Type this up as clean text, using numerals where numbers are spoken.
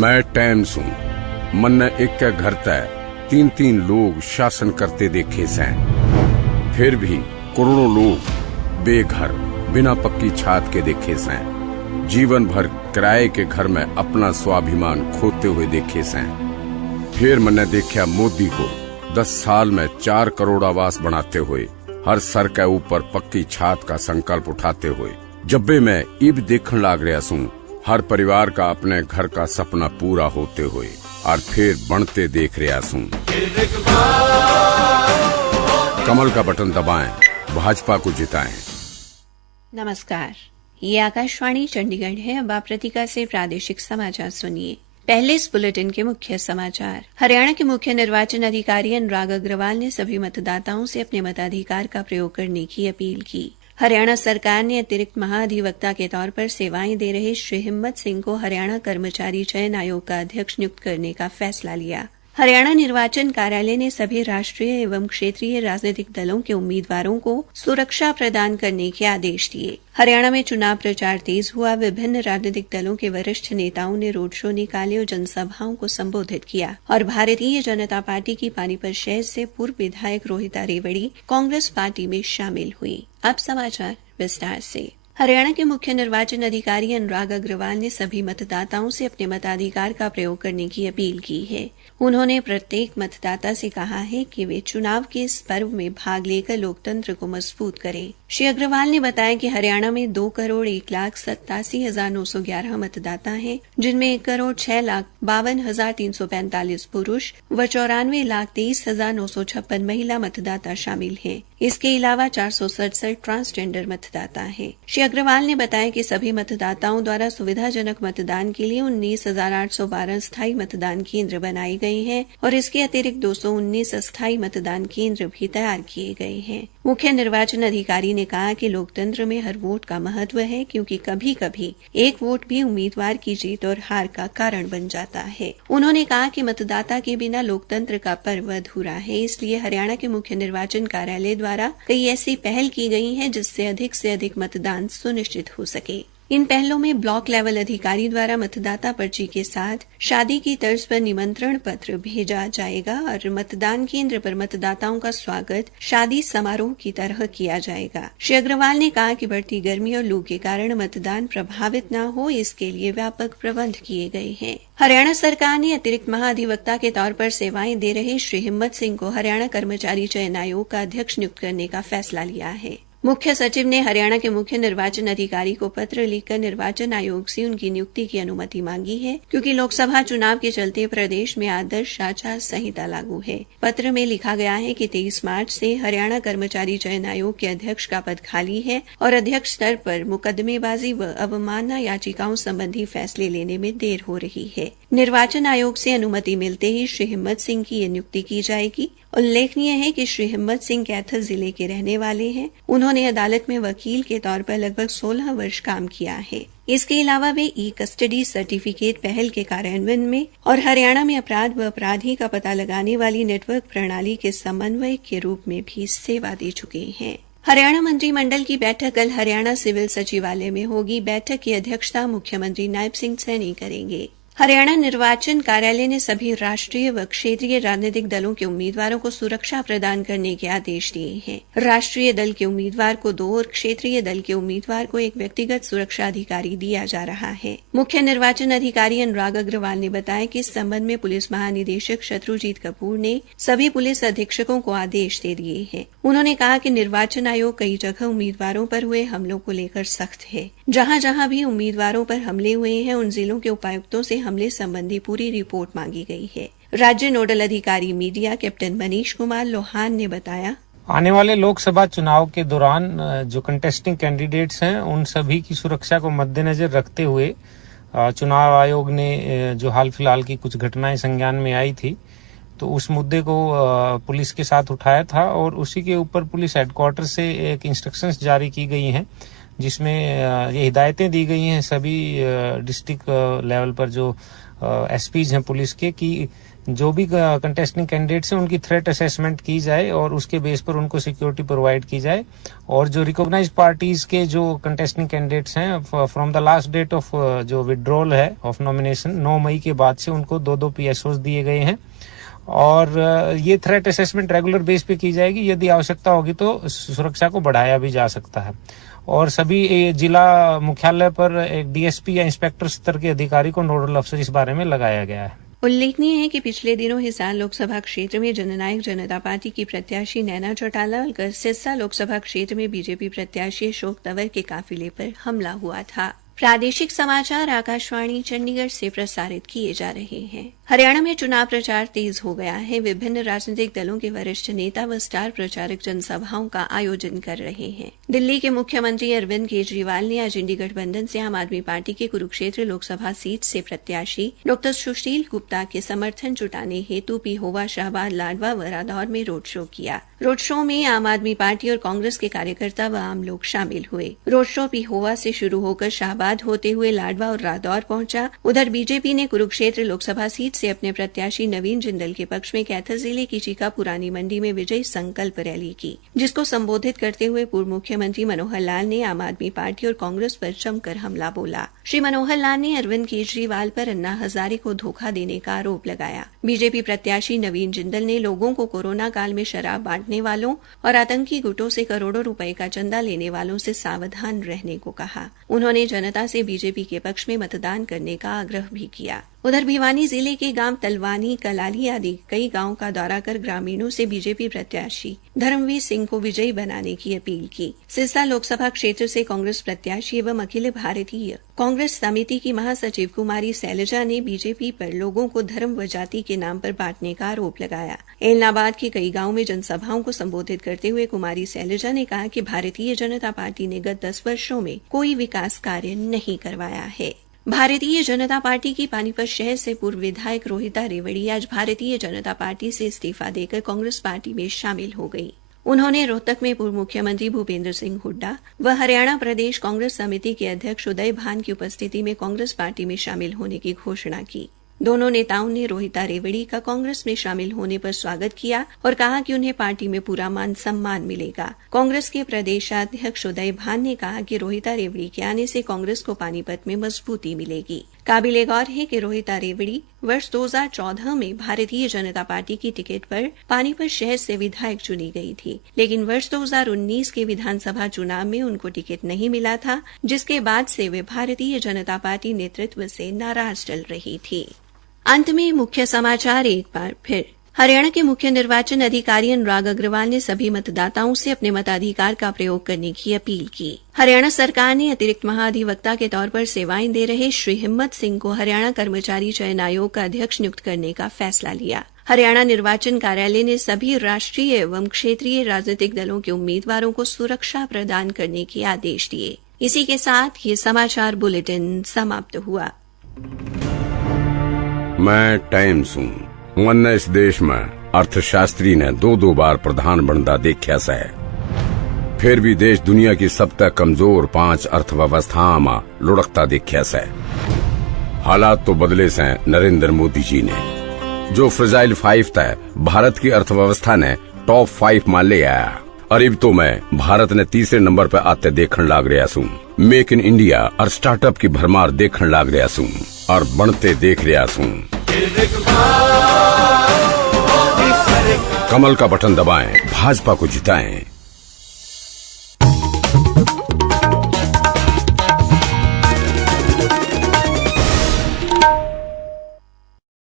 मैं टैम्स हूँ। मन एक के घर तय 3-3 लोग शासन करते देखे सैं, फिर भी करोड़ों लोग बेघर बिना पक्की छात के देखे सैं, जीवन भर किराए के घर में अपना स्वाभिमान खोते हुए देखे सैं। फिर मैंने देखा मोदी को 10 साल में 4 करोड़ आवास बनाते हुए, हर सर के ऊपर पक्की छात का संकल्प उठाते हुए। जब भी मैं इब देखने लाग रहा सूं, हर परिवार का अपने घर का सपना पूरा होते हुए, और फिर बनते देख रहा सूं। कमल का बटन दबाएं, भाजपा को जिताएं। नमस्कार, ये आकाशवाणी चंडीगढ़ है। अब आप प्रतिका से प्रादेशिक समाचार सुनिए। पहले इस बुलेटिन के मुख्य समाचार। हरियाणा के मुख्य निर्वाचन अधिकारी अनुराग अग्रवाल ने सभी मतदाताओं से अपने मताधिकार का प्रयोग करने की अपील की। हरियाणा सरकार ने अतिरिक्त महाधिवक्ता के तौर पर सेवाएं दे रहे श्री हिम्मत सिंह को हरियाणा कर्मचारी चयन आयोग का अध्यक्ष नियुक्त करने का फैसला लिया। हरियाणा निर्वाचन कार्यालय ने सभी राष्ट्रीय एवं क्षेत्रीय राजनीतिक दलों के उम्मीदवारों को सुरक्षा प्रदान करने के आदेश दिए। हरियाणा में चुनाव प्रचार तेज हुआ। विभिन्न राजनीतिक दलों के वरिष्ठ नेताओं ने रोड शो निकाले और जनसभाओं को संबोधित किया। और भारतीय जनता पार्टी की पानीपत शहर से पूर्व विधायक रोहिता रेवड़ी कांग्रेस पार्टी में शामिल हुई। अब समाचार विस्तार से। हरियाणा के मुख्य निर्वाचन अधिकारी अनुराग अग्रवाल ने सभी मतदाताओं से अपने मताधिकार का प्रयोग करने की अपील की है। उन्होंने प्रत्येक मतदाता से कहा है कि वे चुनाव के इस पर्व में भाग लेकर लोकतंत्र को मजबूत करें। श्री अग्रवाल ने बताया कि हरियाणा में 2,01,87,911 मतदाता हैं, जिनमें 1,06,52,345 पुरुष व 94,23,956 महिला मतदाता शामिल हैं। इसके अलावा 467 ट्रांसजेंडर मतदाता हैं। श्री अग्रवाल ने बताया कि सभी मतदाताओं द्वारा सुविधाजनक मतदान के लिए 19,812 स्थायी मतदान केंद्र बनाए गए हैं और इसके अतिरिक्त 219 अस्थायी मतदान केंद्र भी तैयार किए गए हैं। मुख्य निर्वाचन अधिकारी ने कहा कि लोकतंत्र में हर वोट का महत्व है, क्योंकि कभी-कभी एक वोट भी उम्मीदवार की जीत और हार का कारण बन जाता है। उन्होंने कहा कि मतदाता के बिना लोकतंत्र का पर्व अधूरा है, इसलिए हरियाणा के मुख्य निर्वाचन कार्यालय द्वारा कई ऐसी पहल की गई हैं जिससे अधिक से अधिक मतदान सुनिश्चित हो सके। इन पहलों में ब्लॉक लेवल अधिकारी द्वारा मतदाता पर्ची के साथ शादी की तर्ज पर निमंत्रण पत्र भेजा जाएगा और मतदान केंद्र पर मतदाताओं का स्वागत शादी समारोह की तरह किया जाएगा। श्री अग्रवाल ने कहा कि बढ़ती गर्मी और लू के कारण मतदान प्रभावित न हो, इसके लिए व्यापक प्रबंध किए गए हैं। हरियाणा सरकार ने अतिरिक्त महाधिवक्ता के तौर पर सेवाएं दे रहे श्री हिम्मत सिंह को हरियाणा कर्मचारी चयन आयोग का अध्यक्ष नियुक्त करने का फैसला लिया है। मुख्य सचिव ने हरियाणा के मुख्य निर्वाचन अधिकारी को पत्र लिखकर निर्वाचन आयोग से उनकी नियुक्ति की अनुमति मांगी है, क्योंकि लोकसभा चुनाव के चलते प्रदेश में आदर्श आचार संहिता लागू है। पत्र में लिखा गया है कि 23 मार्च से हरियाणा कर्मचारी चयन आयोग के अध्यक्ष का पद खाली है और अध्यक्ष स्तर पर मुकदमेबाजी व अवमानना याचिकाओं संबंधी फैसले लेने में देर हो रही है। निर्वाचन आयोग से अनुमति मिलते ही श्री हिम्मत सिंह की नियुक्ति की जाएगी। उल्लेखनीय है कि श्री हिम्मत सिंह कैथल जिले के रहने वाले हैं। उन्होंने अदालत में वकील के तौर पर लगभग 16 वर्ष काम किया है। इसके अलावा वे ई कस्टडी सर्टिफिकेट पहल के कार्यान्वयन में और हरियाणा में अपराध व अपराधी का पता लगाने वाली नेटवर्क प्रणाली के समन्वयक के रूप में भी सेवा दे चुके हैं। हरियाणा मंत्रिमंडल की बैठक कल हरियाणा सिविल सचिवालय में होगी। बैठक की अध्यक्षता मुख्यमंत्री नायब सिंह सैनी करेंगे। हरियाणा निर्वाचन कार्यालय ने सभी राष्ट्रीय व क्षेत्रीय राजनीतिक दलों के उम्मीदवारों को सुरक्षा प्रदान करने के आदेश दिए हैं। राष्ट्रीय दल के उम्मीदवार को 2 और क्षेत्रीय दल के उम्मीदवार को 1 व्यक्तिगत सुरक्षा अधिकारी दिया जा रहा है। मुख्य निर्वाचन अधिकारी अनुराग अग्रवाल ने बताया कि इस संबंध में पुलिस महानिदेशक शत्रुजीत कपूर ने सभी पुलिस अधीक्षकों को आदेश दे दिए हैं। उन्होंने कहा कि निर्वाचन आयोग कई जगह उम्मीदवारों पर हुए हमलों को लेकर सख्त है। जहां जहां भी उम्मीदवारों पर हमले हुए हैं, उन जिलों के उपायुक्तों से हमले संबंधी पूरी रिपोर्ट मांगी गई है। राज्य नोडल अधिकारी मीडिया कैप्टन मनीष कुमार लोहान ने बताया, आने वाले लोकसभा चुनाव के दौरान जो कंटेस्टिंग कैंडिडेट्स हैं, उन सभी की सुरक्षा को मद्देनजर रखते हुए चुनाव आयोग ने जो हाल फिलहाल की कुछ घटनाएं संज्ञान में आई थी, तो उस मुद्दे को पुलिस के साथ उठाया था और उसी के ऊपर पुलिस हेडक्वार्टर से एक इंस्ट्रक्शंस जारी की गई हैं, जिसमें ये हिदायतें दी गई हैं सभी डिस्ट्रिक्ट लेवल पर जो एसपीज हैं पुलिस के, कि जो भी कंटेस्टिंग कैंडिडेट्स हैं उनकी थ्रेट असेसमेंट की जाए और उसके बेस पर उनको सिक्योरिटी प्रोवाइड की जाए। और जो रिकॉग्नाइज पार्टीज के जो कंटेस्टिंग कैंडिडेट्स हैं from the last date of जो विड्रॉल है ऑफ नॉमिनेशन 9 मई के बाद से उनको 2-2 PSOs दिए गए हैं और ये थ्रेट असेसमेंट रेगुलर बेस पे की जाएगी। यदि आवश्यकता होगी तो सुरक्षा को बढ़ाया भी जा सकता है और सभी जिला मुख्यालय पर एक DSP या इंस्पेक्टर स्तर के अधिकारी को नोडल अफसर इस बारे में लगाया गया है। उल्लेखनीय है कि पिछले दिनों हिसार लोकसभा क्षेत्र में जननायक जनता पार्टी की प्रत्याशी नैना चौटाला और सिरसा लोकसभा क्षेत्र में बीजेपी प्रत्याशी अशोक तंवर के काफिले पर हमला हुआ था। प्रादेशिक समाचार आकाशवाणी चंडीगढ़ से प्रसारित किए जा रहे हैं। हरियाणा में चुनाव प्रचार तेज हो गया है। विभिन्न राजनीतिक दलों के वरिष्ठ नेता व स्टार प्रचारक जनसभाओं का आयोजन कर रहे हैं। दिल्ली के मुख्यमंत्री अरविंद केजरीवाल ने आज इंडी गठबंधन से आम आदमी पार्टी के कुरुक्षेत्र लोकसभा सीट से प्रत्याशी डॉ सुशील गुप्ता के समर्थन जुटाने हेतु पिहोवा, शाहबाद, लाडवा व रादौर में रोड शो किया। रोड शो में आम आदमी पार्टी और कांग्रेस के कार्यकर्ता व आम लोग शामिल हुए। रोड शो पिहोवा से शुरू होकर शाहबाद होते हुए लाडवा और रादौर पहुंचा। उधर बीजेपी ने कुरुक्षेत्र लोकसभा सीट से अपने प्रत्याशी नवीन जिंदल के पक्ष में कैथर जिले की चीका पुरानी मंडी में विजयी संकल्प रैली की, जिसको संबोधित करते हुए पूर्व मुख्यमंत्री मनोहर लाल ने आम आदमी पार्टी और कांग्रेस पर जमकर हमला बोला। श्री मनोहर लाल ने अरविंद केजरीवाल पर अन्ना हजारे को धोखा देने का आरोप लगाया। बीजेपी प्रत्याशी नवीन जिंदल ने लोगों को कोरोना काल में शराब बांटने वालों और आतंकी गुटों से करोड़ों रुपए का चंदा लेने वालों से सावधान रहने को कहा। उन्होंने जनता से बीजेपी के पक्ष में मतदान करने का आग्रह भी किया। उधर भिवानी जिले के गांव तलवानी, कलाली आदि कई गांवों का दौरा कर ग्रामीणों से बीजेपी प्रत्याशी धर्मवीर सिंह को विजयी बनाने की अपील की। सिरसा लोकसभा क्षेत्र से कांग्रेस प्रत्याशी एवं अखिल भारतीय कांग्रेस समिति की महासचिव कुमारी शैलजा ने बीजेपी पर लोगों को धर्म व जाति के नाम पर बांटने का आरोप लगाया। एलनाबाद के कई गांवों में जनसभाओं को संबोधित करते हुए कुमारी शैलजा ने कहा कि भारतीय जनता पार्टी ने गत 10 वर्षों में कोई विकास कार्य नहीं करवाया है। भारतीय जनता पार्टी की पानीपत शहर से पूर्व विधायक रोहिता रेवड़ी आज भारतीय जनता पार्टी से इस्तीफा देकर कांग्रेस पार्टी में शामिल हो गई। उन्होंने रोहतक में पूर्व मुख्यमंत्री भूपेंद्र सिंह हुड्डा व हरियाणा प्रदेश कांग्रेस समिति के अध्यक्ष उदय भान की उपस्थिति में कांग्रेस पार्टी में शामिल होने की घोषणा की। दोनों नेताओं ने रोहिता रेवड़ी का कांग्रेस में शामिल होने पर स्वागत किया और कहा कि उन्हें पार्टी में पूरा मान सम्मान मिलेगा। कांग्रेस के प्रदेशाध्यक्ष उदय भान ने कहा कि रोहिता रेवड़ी के आने से कांग्रेस को पानीपत में मजबूती मिलेगी। काबिले गौर है कि रोहिता रेवड़ी वर्ष 2014 में भारतीय जनता पार्टी की टिकट पर पानीपत शहर से विधायक चुनी गई थी, लेकिन वर्ष 2019 के विधानसभा चुनाव में उनको टिकट नहीं मिला था, जिसके बाद से वे भारतीय जनता पार्टी नेतृत्व से नाराज चल रही थी। अंत में मुख्य समाचार एक बार फिर। हरियाणा के मुख्य निर्वाचन अधिकारी अनुराग अग्रवाल ने सभी मतदाताओं से अपने मताधिकार का प्रयोग करने की अपील की। हरियाणा सरकार ने अतिरिक्त महाधिवक्ता के तौर पर सेवाएं दे रहे श्री हिम्मत सिंह को हरियाणा कर्मचारी चयन आयोग का अध्यक्ष नियुक्त करने का फैसला लिया। हरियाणा निर्वाचन कार्यालय ने सभी राष्ट्रीय एवं क्षेत्रीय राजनीतिक दलों के उम्मीदवारों को सुरक्षा प्रदान करने के आदेश दिए। इसी के साथ ये समाचार बुलेटिन समाप्त हुआ। मैं टाइम्स हूँ। वन्ने इस देश में अर्थशास्त्री ने 2 बार प्रधान बनता देखा से, फिर भी देश दुनिया की सबसे कमजोर 5 अर्थव्यवस्था में लुढ़कता देखा से। हालात तो बदले से नरेंद्र मोदी जी ने, जो फ्रेजाइल 5 तय भारत की अर्थव्यवस्था ने टॉप 5 में ले आया। और अब तो मैं भारत ने तीसरे नंबर पे आते देखने लाग रहा सूं। मेक इन इंडिया और स्टार्टअप की भरमार देखने लाग रहा सूं और बनते देख रहा सूं। कमल का बटन दबाएं, भाजपा को जिताएं।